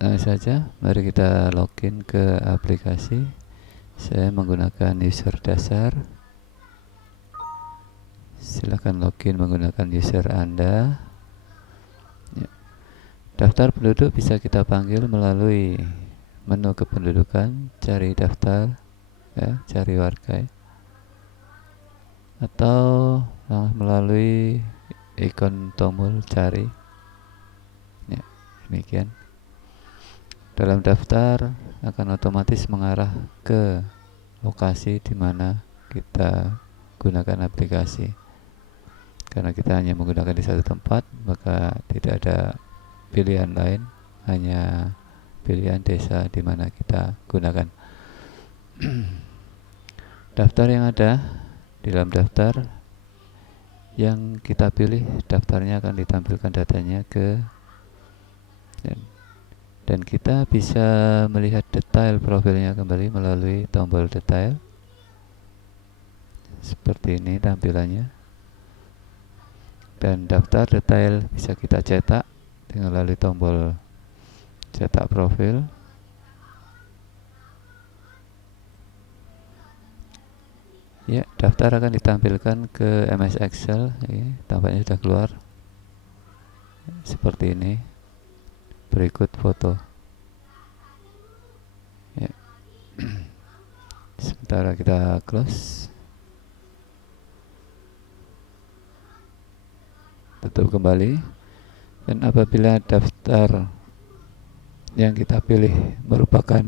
saja. Mari kita login ke aplikasi. Saya menggunakan user dasar. Silakan login menggunakan user Anda. Ya. Daftar penduduk bisa kita panggil melalui menu kependudukan, cari daftar, ya, cari warga, ya. Atau melalui ikon tombol cari. Ya, demikian. Dalam daftar akan otomatis mengarah ke lokasi di mana kita gunakan aplikasi. Karena kita hanya menggunakan di satu tempat, maka tidak ada pilihan lain, hanya pilihan desa di mana kita gunakan. Daftar yang ada di dalam daftar yang kita pilih, daftarnya akan ditampilkan datanya ke dan kita bisa melihat detail profilnya kembali melalui tombol detail. Seperti ini tampilannya. Dan daftar detail bisa kita cetak dengan melalui tombol cetak profil. Ya, daftar akan ditampilkan ke MS Excel. Ya, tampaknya sudah keluar. Seperti ini. Berikut foto. Ya. Sementara kita close. Tutup kembali. Dan apabila daftar yang kita pilih merupakan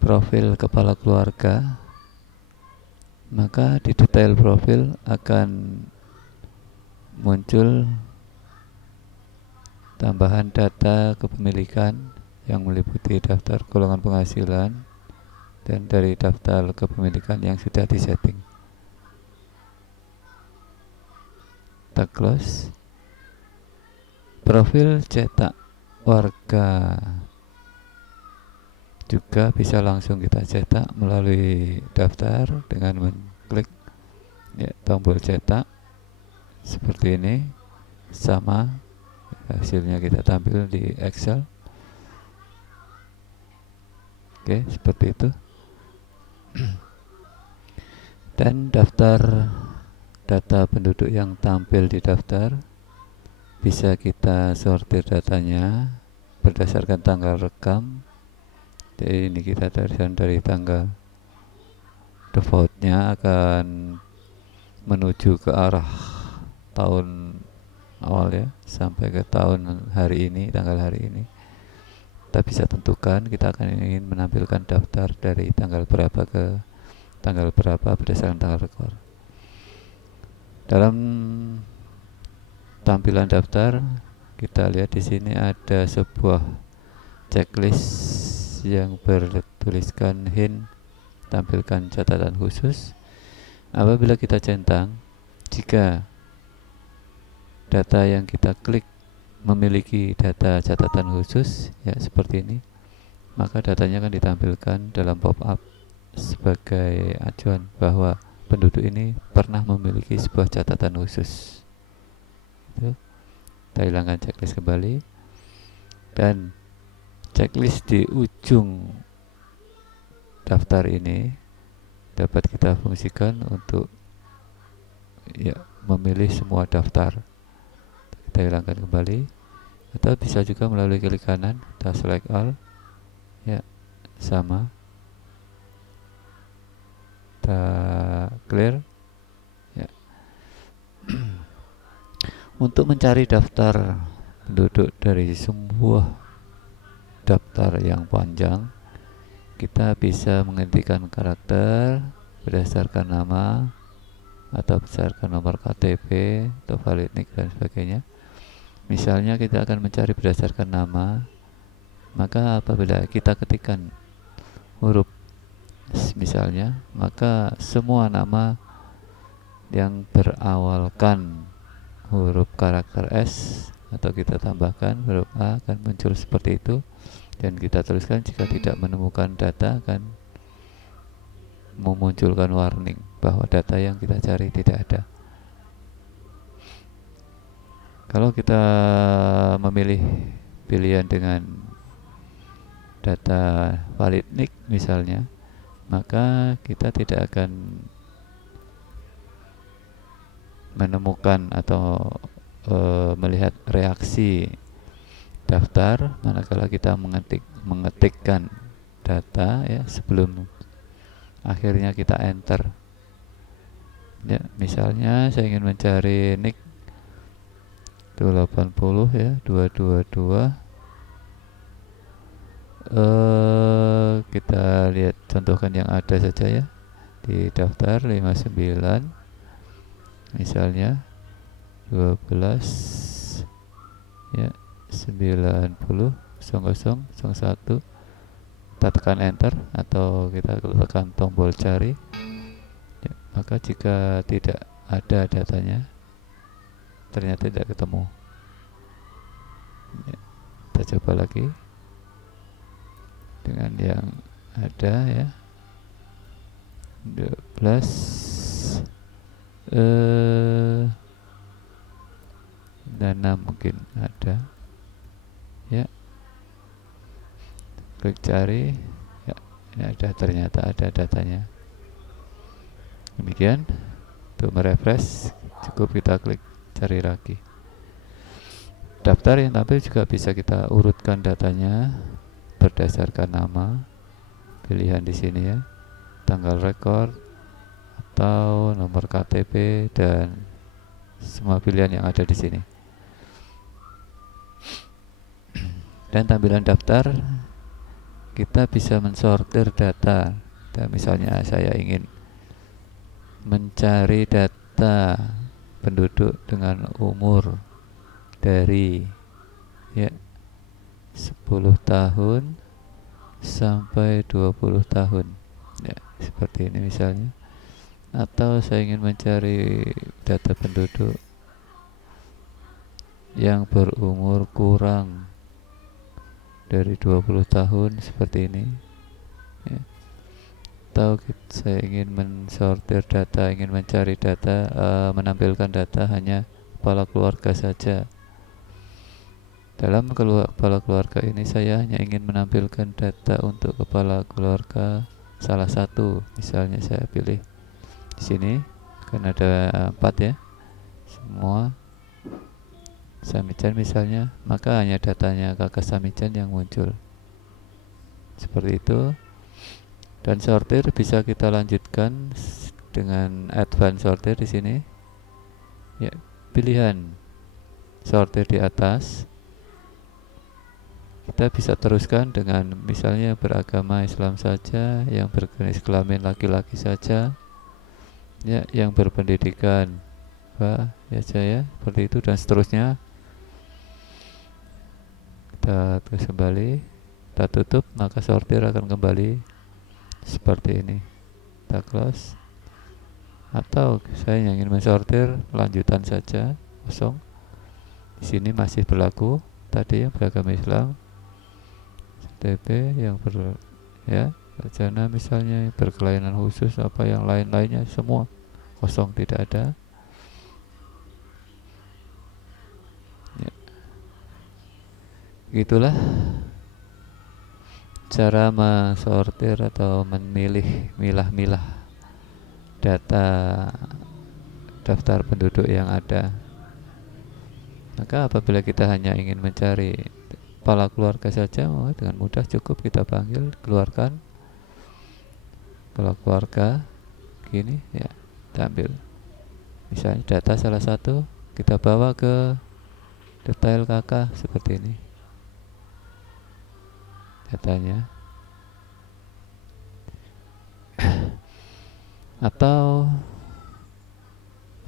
profil kepala keluarga, maka di detail profil akan muncul tambahan data kepemilikan yang meliputi daftar golongan penghasilan dan dari daftar kepemilikan yang sudah disetting. Kita close. Profil cetak warga juga bisa langsung kita cetak melalui daftar dengan mengklik tombol cetak seperti ini. Sama hasilnya kita tampil di Excel. Oke, seperti itu. Dan daftar data penduduk yang tampil di daftar bisa kita sortir datanya berdasarkan tanggal rekam. Jadi ini kita dari tanggal defaultnya akan menuju ke arah tahun awal, ya, sampai ke tahun hari ini, tanggal hari ini. Kita bisa tentukan kita akan ingin menampilkan daftar dari tanggal berapa ke tanggal berapa berdasarkan tanggal rekor. Dalam tampilan daftar kita lihat di sini ada sebuah checklist yang bertuliskan hint tampilkan catatan khusus. Apabila kita centang, jika data yang kita klik memiliki data catatan khusus, ya seperti ini, maka datanya akan ditampilkan dalam pop-up sebagai acuan bahwa penduduk ini pernah memiliki sebuah catatan khusus. Kita hilangkan checklist kembali, dan checklist di ujung daftar ini dapat kita fungsikan untuk memilih semua daftar. Kita hilangkan kembali, atau bisa juga melalui klik kanan kita select all, ya, sama, kita clear, ya. Untuk mencari daftar penduduk dari sebuah daftar yang panjang, kita bisa mengetikkan karakter berdasarkan nama atau berdasarkan nomor KTP atau valid nick dan sebagainya. Misalnya kita akan mencari berdasarkan nama, maka apabila kita ketikkan huruf misalnya, maka semua nama yang berawalkan huruf karakter S atau kita tambahkan huruf A akan muncul seperti itu, dan kita tuliskan jika tidak menemukan data akan memunculkan warning bahwa data yang kita cari tidak ada. Kalau kita memilih pilihan dengan data valid NIK misalnya, maka kita tidak akan menemukan atau melihat reaksi daftar manakala kita mengetikkan data ya sebelum akhirnya kita enter. Ya, misalnya saya ingin mencari NIK 280 ya, 222. Kita lihat contohkan yang ada saja ya di daftar 59 misalnya 12 ya 90 0001. Kita tekan enter atau kita tekan tombol cari ya, maka jika tidak ada datanya ternyata tidak ketemu ya, kita coba lagi dengan yang ada ya 12 dan 6 mungkin ada ya, klik cari ya, ini ada, ternyata ada datanya. Demikian untuk merefresh cukup kita klik cari lagi. Daftar yang tampil juga bisa kita urutkan datanya berdasarkan nama pilihan di sini ya, tanggal rekor atau nomor KTP dan semua pilihan yang ada di sini. Dan tampilan daftar kita bisa mensortir data. Dan misalnya saya ingin mencari data penduduk dengan umur dari ya 10 tahun sampai 20 tahun ya, seperti ini misalnya. Atau saya ingin mencari data penduduk yang berumur kurang dari 20 tahun seperti ini ya. Atau saya ingin mensortir data, ingin mencari data, menampilkan data hanya kepala keluarga saja. Dalam kepala keluarga ini saya hanya ingin menampilkan data untuk kepala keluarga salah satu. Misalnya saya pilih di sini kan ada 4 ya, semua Samijan misalnya, maka hanya datanya kakak Samijan yang muncul seperti itu. Dan sortir bisa kita lanjutkan dengan advance sortir di sini ya, pilihan sortir di atas kita bisa teruskan dengan misalnya beragama Islam saja, yang berjenis kelamin laki-laki saja ya, yang berpendidikan ya saya seperti itu dan seterusnya. Kita terus kembali, kita tutup, maka sortir akan kembali seperti ini. Kita close. Atau saya ingin mensortir lanjutan saja kosong. Di sini masih berlaku tadi yang beragama Islam, TP yang ya sarjana misalnya, berkelainan khusus apa yang lain-lainnya semua kosong, tidak ada. Gitulah cara mensortir atau milah-milah data daftar penduduk yang ada. Maka apabila kita hanya ingin mencari kepala keluarga saja, dengan mudah cukup kita panggil, keluarkan kepala keluarga gini ya, kita ambil misalnya data salah satu, kita bawa ke detail kakak seperti ini datanya. Atau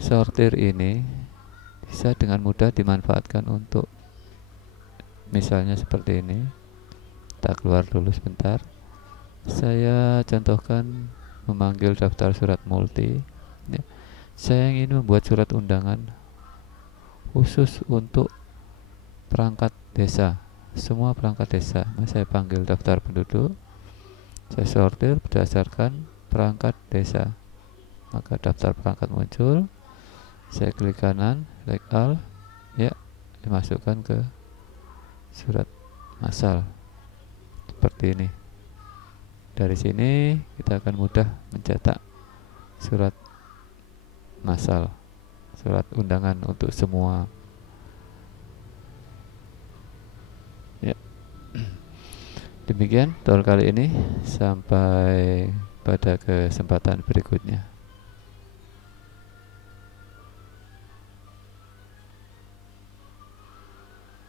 sortir ini bisa dengan mudah dimanfaatkan untuk misalnya seperti ini. Kita keluar dulu sebentar. Saya contohkan memanggil daftar surat multi ya. Saya ingin membuat surat undangan khusus untuk perangkat desa, semua perangkat desa. Saya panggil daftar penduduk, saya sortir berdasarkan perangkat desa, maka daftar perangkat muncul. Saya klik kanan, klik all ya, dimasukkan ke surat massal seperti ini. Dari sini kita akan mudah mencetak surat massal, surat undangan untuk semua. Ya. Demikian tutorial kali ini, sampai pada kesempatan berikutnya.